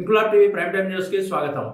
Inquilab TV prime time news కి స్వాగతం.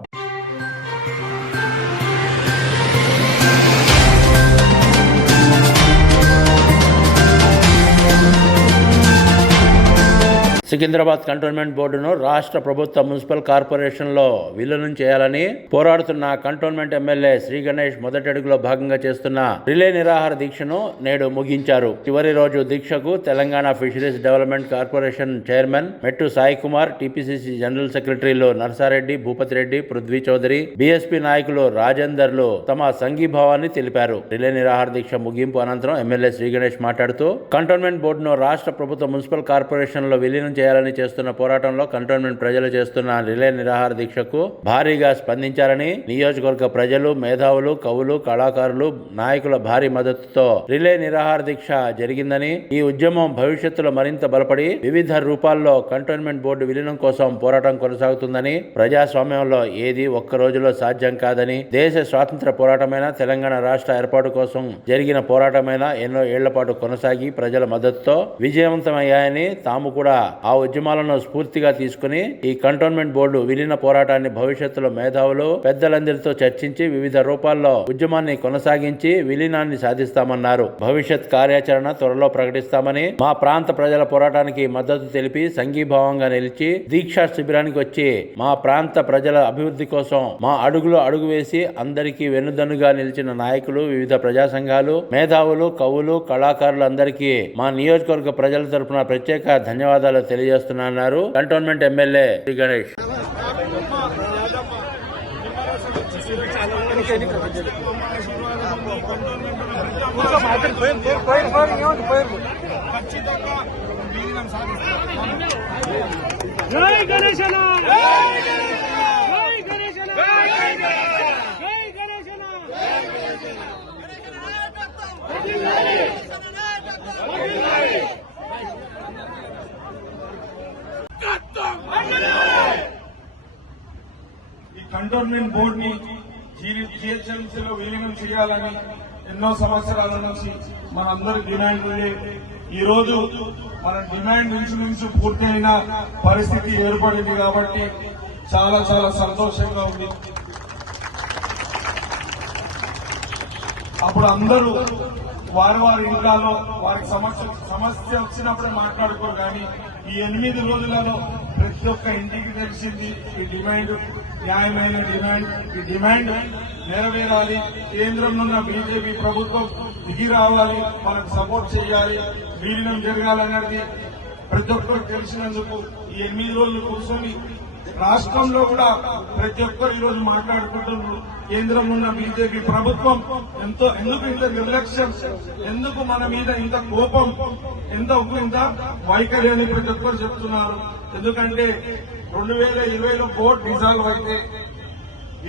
Secunderabad cantonment బోర్డును రాష్ట్ర ప్రభుత్వ మున్సిపల్ కార్పొరేషన్లో విలీనం చేయాలని పోరాడుతున్న కంటోన్మెంట్ ఎమ్మెల్యే శ్రీ గణేష్ మొదటి అడుగులో భాగంగా చేస్తున్న రిలే నిరాహార దీక్షను నేడు ముగించారు. చివరి రోజు దీక్షకు Telangana fisheries development corporation chairman మెట్టు సాయి కుమార్, టీపీసీసీ జనరల్ సెక్రటరీలు నర్సారెడ్డి, భూపతి రెడ్డి, పృథ్వీ చౌదరి, బీఎస్పీ నాయకులు రాజేందర్లు తమ సంఘీభావాన్ని తెలిపారు. రిలే నిరాహార దీక్ష ముగింపు అనంతరం ఎమ్మెల్యే శ్రీ గణేష్ మాట్లాడుతూ కంటోన్మెంట్ బోర్డును రాష్ట్ర ప్రభుత్వ మున్సిపల్ కార్పొరేషన్లో విలీనం చేయాలని చేస్తున్న పోరాటంలో కంటోన్మెంట్ ప్రజలు చేస్తున్న రిలే నిరాహార దీక్షకు భారీగా స్పందించారని, నియోజకవర్గ ప్రజలు, మేధావులు, కవులు, కళాకారులు, నాయకుల భారీ మద్దతుతో రిలే నిరాహార దీక్ష జరిగిందని, ఈ ఉద్యమం భవిష్యత్తులో మరింత బలపడి వివిధ రూపాల్లో కంటోన్మెంట్ బోర్డు విలీనం కోసం పోరాటం కొనసాగుతుందని, ప్రజాస్వామ్యంలో ఏది ఒక్క రోజులో సాధ్యం కాదని, దేశ స్వాతంత్ర పోరాటమైన, తెలంగాణ రాష్ట్ర ఏర్పాటు కోసం జరిగిన పోరాటమైన ఎన్నో ఏళ్ల పాటు కొనసాగి ప్రజల మద్దతుతో విజయవంతమయ్యాయని, తాము కూడా ఆ ఉద్యమాలను స్ఫూర్తిగా తీసుకుని ఈ కంటోన్మెంట్ బోర్డు విలీన పోరాటాన్ని భవిష్యత్తులో మేధావులు, పెద్దలందరితో చర్చించి వివిధ రూపాల్లో ఉద్యమాన్ని కొనసాగించి విలీనాన్ని సాధిస్తామన్నారు. భవిష్యత్ కార్యాచరణ త్వరలో ప్రకటిస్తామని, మా ప్రాంత ప్రజల పోరాటానికి మద్దతు తెలిపి సంఘీభావంగా నిలిచి దీక్షా శిబిరానికి వచ్చి మా ప్రాంత ప్రజల అభివృద్ధి కోసం మా అడుగులో అడుగు వేసి అందరికీ వెన్నుదన్నుగా నిలిచిన నాయకులు, వివిధ ప్రజా సంఘాలు, మేధావులు, కవులు, కళాకారులు అందరికీ మా నియోజకవర్గ ప్రజల తరపున ప్రత్యేక ధన్యవాదాలు తెలియజేస్తున్నారు కంటోన్మెంట్ ఎమ్మెల్యే శ్రీ గణేష్. జై గణేశ ఈ కంటోన్మెంట్ బోర్డు ని జిహెచ్ఎంసీలో విలీనం చేయాలని ఎన్నో సంవత్సరాల నుంచి మనందరి డిమాండ్ ఉంది. ఈ రోజు మన డిమాండ్ నుంచి పూర్తయిన పరిస్థితి ఏర్పడింది కాబట్టి చాలా చాలా సంతోషంగా ఉంది. అప్పుడు అందరూ వారి ఇంట్లో వారికి సమస్య వచ్చినప్పుడే మాట్లాడుకోరు, కానీ ఈ 8 రోజులలో ప్రతి ఒక్క ఇంటికి తెలిసింది ఈ డిమాండ్ న్యాయమైన డిమాండ్. ఈ డిమాండ్ నెరవేరాలి. కేంద్రంలో ఉన్న బీజేపీ ప్రభుత్వం దిగి రావాలి, మనకు సపోర్ట్ చేయాలి, విలీనం జరగాలన్నది ప్రతి ఒక్కరికి తెలిసినందుకు ఈ 8 రోజులు కూర్చొని రాష్ట్రంలో కూడా ప్రతి ఒక్కరు ఈ రోజు మాట్లాడుకుంటున్నారు. కేంద్రంలో ఉన్న బీజేపీ ప్రభుత్వం ఎందుకు ఇంత నిర్లక్ష్యం, ఎందుకు మన మీద ఇంత కోపం, ఇంత వైఖరి అని ప్రతి ఒక్కరు చెప్తున్నారు. ఎందుకంటే 2020లో బోర్డు డిజాల్వ్ అయితే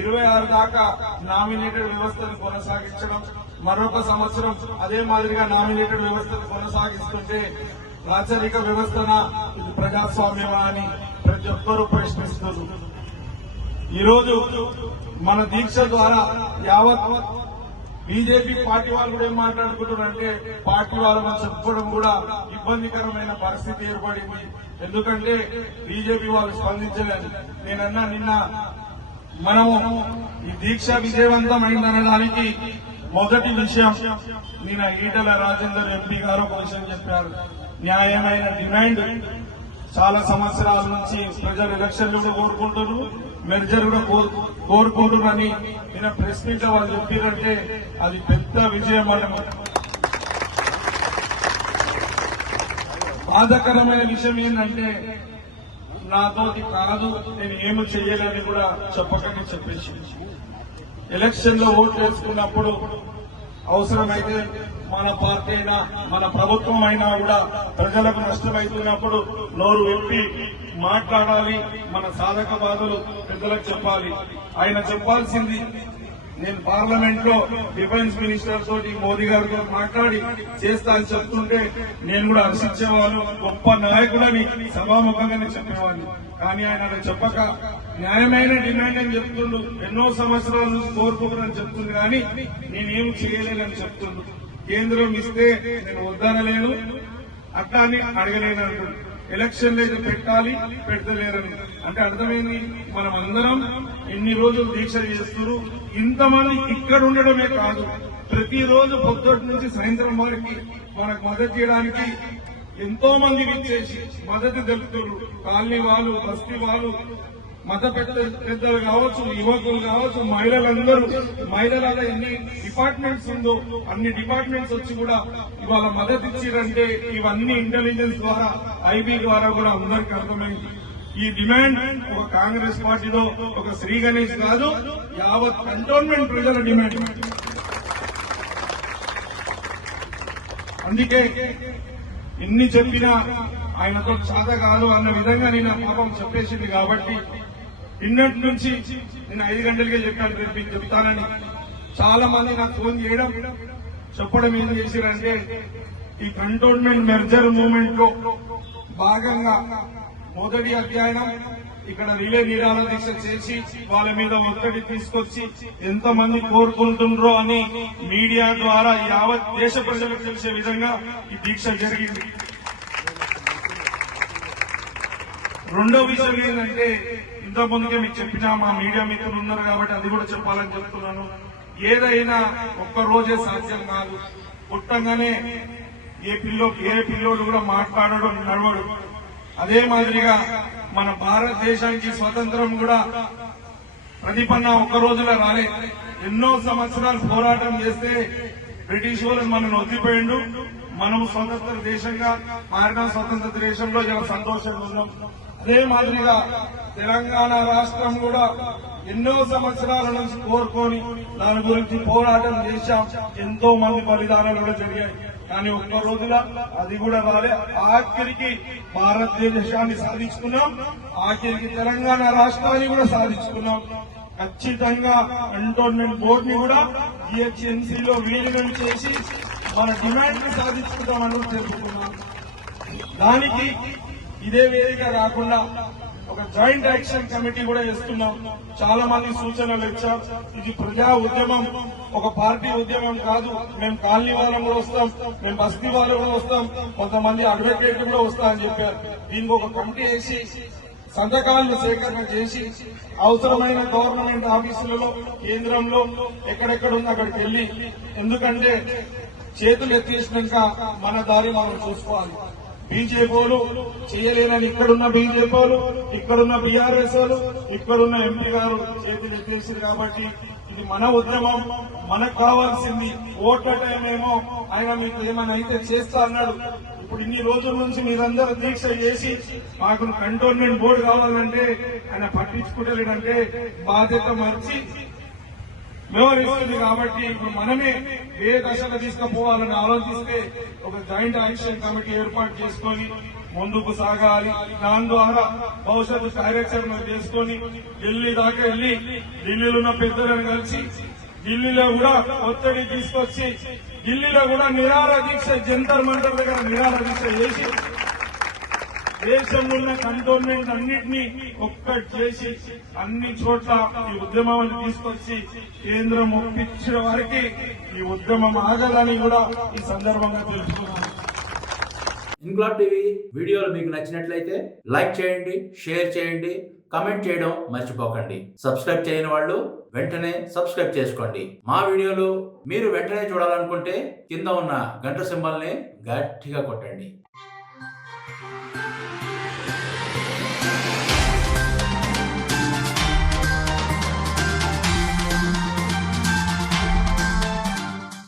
26 దాకా నామినేటెడ్ వ్యవస్థను కొనసాగించడం, మరొక సంవత్సరం అదే మాదిరిగా నామినేటెడ్ వ్యవస్థను కొనసాగిస్తుంటే రాచరిక వ్యవస్థన, ఇది ప్రజాస్వామ్యమా అని ప్రతి ఒక్కరూ ప్రశ్నిస్తున్నారు. ఈరోజు మన దీక్ష ద్వారా యావత్ బీజేపీ పార్టీ వాళ్ళు కూడా ఏం మాట్లాడుకుంటున్నారంటే పార్టీ వాళ్ళని చెప్పుకోవడం కూడా ఇబ్బందికరమైన పరిస్థితి ఏర్పడింది. ఎందుకంటే బీజేపీ వాళ్ళు స్పందించలేదు. నేనన్నా నిన్న మనము ఈ దీక్ష విజయవంతమైందనే దానికి మొదటి విషయం నిన్న ఈటల రాజేందర్ ఎంపీ గారు ఒక విషయం చెప్పారు. న్యాయమైన డిమాండ్ చాలా సంవత్సరాల నుంచి ప్రజలు ఎలక్షన్లు కూడా కోరుకుంటున్నారు, మెర్జర్ కూడా కోరుకుంటున్నారని నిన్న ప్రెస్ మీట్ లో వాళ్ళు చెప్పారంటే అది పెద్ద విజయం అన్నమాట. బాధాకరమైన విషయం ఏంటంటే నాతోటి కాదు, నేను ఏమి చెయ్యలేని కూడా చెప్పకని చెప్పేసి ఎలక్షన్ లో ఓట్లు వేసుకున్నప్పుడు అవసరమైతే మన పార్టీ అయినా మన ప్రభుత్వం అయినా కూడా ప్రజలకు నష్టమవుతున్నప్పుడు నోరు విప్పి మాట్లాడాలి, మన సాధక బాధలు పెద్దలకు చెప్పాలి. ఆయన చెప్పాల్సింది నేను పార్లమెంట్ లో డిఫెన్స్ మినిస్టర్ తోటి మోదీ గారితో మాట్లాడి చేస్తా అని చెప్తుంటే నేను కూడా హర్షించేవాళ్ళు, గొప్ప నాయకుడని సభాముఖంగానే చెప్పేవాడిని. కానీ ఆయన అలా చెప్పక న్యాయమైన డిమాండ్ అని చెప్తుండు, ఎన్నో సంవత్సరాల నుంచి కోరుకోకరని చెప్తుంది, కానీ నేనేం చేయలేనని చెప్తుండు. కేంద్రం ఇస్తే నేను వద్దనలేను, అట్లానే అడగలేను అంటుంది. ఎలక్షన్లు అయితే పెట్టాలి, పెడతలేరని అంటే అర్థమైంది. మనం అందరం ఎన్ని రోజులు దీక్ష చేస్తున్నారు. ఇంతమంది ఇక్కడ ఉండడమే కాదు, ప్రతిరోజు పొద్దుటి నుంచి సాయంత్రం వరకు మనకు మద్దతు చేయడానికి ఎంతో మంది విచ్చేసి మద్దతు తెలుపుతున్నారు. కాలనీ వాళ్ళు, బస్తీ వాళ్ళు, మత పెద్దలు కావచ్చు, యువకులు కావచ్చు, మహిళలందరూ, మహిళల ఎన్ని డిపార్ట్మెంట్స్ ఉందో అన్ని డిపార్ట్మెంట్స్ వచ్చి కూడా ఇవాళ మద్దతు ఇచ్చారంటే ఇవన్నీ ఇంటెలిజెన్స్ ద్వారా, ఐబీ ద్వారా కూడా అందరికీ అర్థమైంది. ఈ డిమాండ్ ఒక కాంగ్రెస్ పార్టీలో ఒక శ్రీ గణేష్ కాదు, యావత్ కంటోన్మెంట్ ప్రజల డిమాండ్. అందుకే ఎన్ని చెప్పినా ఆయనతో చాత కాదు అన్న విధంగా నేను పాపం చెప్పేసింది. కాబట్టి నిన్నటి నుంచి నేను 5 గంటలకే చెప్పాను రేపు చెప్తానని. చాలా మంది నాకు ఫోన్ చేయడం, చెప్పడం ఏం చేశారంటే ఈ కంటోన్మెంట్ మెర్జర్ మూవ్మెంట్ లో భాగంగా మొదటి అధ్యయనం ఇక్కడ రిలే నిరాహార దీక్ష చేసి వాళ్ళ మీద ఒత్తిడి తీసుకొచ్చి ఎంతమంది కోరుకుంటుండ్రో అని మీడియా ద్వారా యావత్ దేశ ప్రజలకు తెలిసే విధంగా ఈ దీక్ష జరిగింది. రెండో విషయం ఏంటంటే, ఇంత ముందుకే మీకు చెప్పినా, మా మీడియా మిత్రులు ఉన్నారు కాబట్టి అది కూడా చెప్పాలని చెప్తున్నాను. ఏదైనా ఒక్క రోజే సాధ్యం కాదు. పుట్టంగానే ఏ పిల్లోడు కూడా మాట్లాడడం, నడవడు. అదే మాదిరిగా మన భారతదేశానికి స్వతంత్రం కూడా ప్రతిపన్న ఒక్క రోజులో రాలే. ఎన్నో సంవత్సరాలు పోరాటం చేస్తే బ్రిటిష్ వాళ్ళు మనల్ని వదిలిపోయిండు. మనం స్వతంత్ర దేశంగా మారిన స్వతంత్ర దేశంలో చాలా సంతోషంగా ఉన్నాం. అదే మాదిరిగా తెలంగాణ రాష్ట్రం కూడా ఎన్నో సంవత్సరాల నుంచి కోరుకొని దాని గురించి పోరాటం చేశాం. ఎంతో మంది బలిదానాలు కూడా జరిగాయి. కానీ ఒక్క రోజుల అది కూడా రాలే. ఆఖరికి భారతదేశాన్ని సాధించుకున్నాం, ఆఖరికి తెలంగాణ రాష్ట్రాన్ని కూడా సాధించుకున్నాం. ఖచ్చితంగా కంటోన్మెంట్ బోర్డు ని కూడా జిహెచ్ఎంసీలో విలీనం చేసి మన డిమాండ్ ని సాధించుకుంటామని తెలుపుకున్నాం. దానికి ఇదే వేదిక కాకుండా ఒక జాయింట్ యాక్షన్ కమిటీ కూడా చేస్తున్నాం. చాలా మంది సూచనలు ఇచ్చాం. ఇది ప్రజా ఉద్యమం, ఒక పార్టీ ఉద్యమం కాదు. మేము కాలనీ వాళ్ళం కూడా వస్తాం, మేము బస్తీ వాళ్ళు కూడా వస్తాం, కొంతమంది అడ్వకేట్ కూడా వస్తా అని చెప్పారు. దీనికి ఒక కమిటీ వేసి సంతకాలను సేకరణ చేసి అవసరమైన గవర్నమెంట్ ఆఫీసులలో, కేంద్రంలో ఎక్కడెక్కడ ఉంది అక్కడికి వెళ్లి, ఎందుకంటే చేతులు ఎత్తేసినాక మన దారి మనం చూసుకోవాలి. బీజేపీలు చేయలేనని ఇక్కడున్న బీజేపీలు, ఇక్కడున్న బీఆర్ఎస్ వాళ్ళు, ఇక్కడున్న ఎంపీ గారు చేతులు ఎత్తేసారు. కాబట్టి ఇది మన ఉద్యమం, మనకు కావాల్సింది ఓట్ల టైం ఏమో ఆయన మీకు ఏమైనా అయితే చేస్తా అన్నాడు. ఇప్పుడు ఇన్ని రోజుల నుంచి మీరందరూ దీక్ష చేసి మాకు కంటోన్మెంట్ బోర్డు కావాలంటే ఆయన పట్టించుకుంటలేడంటే బాధ్యత మర్చి వ్యవహరిస్తుంది. కాబట్టి ఇప్పుడు మనమే ఏ దశలో తీసుకుపోవాలని ఆలోచిస్తే ఒక జాయింట్ యాక్షన్ కమిటీ ఏర్పాటు చేసుకొని ముందుకు సాగాలి. దాని ద్వారా భవిష్యత్తు కార్యాచరణ చేసుకొని ఢిల్లీ దాకా వెళ్లి ఢిల్లీలో ఉన్న పెద్దలను కలిసి ఢిల్లీలో కూడా ఒత్తిడి తీసుకొచ్చి ఢిల్లీలో కూడా నిరాహార దీక్ష, జంతర్ మంతర్ దగ్గర నిరాహార దీక్ష చేసి దేశంలో ఉన్న కంటోన్మెంట్ అన్నింటినీ ఒక్కటి చేసి అన్ని చోట్ల ఈ ఉద్యమాన్ని తీసుకొచ్చి కేంద్రం ఒప్పించిన వారికి ఈ ఉద్యమం ఆగదని కూడా ఈ సందర్భంగా తెలుసుకున్నాను. ఇంక్లాబ్ టీవీ వీడియోలు మీకు నచ్చినట్లయితే లైక్ చేయండి, షేర్ చేయండి, కమెంట్ చేయడం మర్చిపోకండి. సబ్స్క్రైబ్ చేయని వాళ్ళు వెంటనే సబ్స్క్రైబ్ చేసుకోండి. మా వీడియోలు మీరు వెంటనే చూడాలనుకుంటే కింద ఉన్న గంట సింబల్ని గట్టిగా కొట్టండి.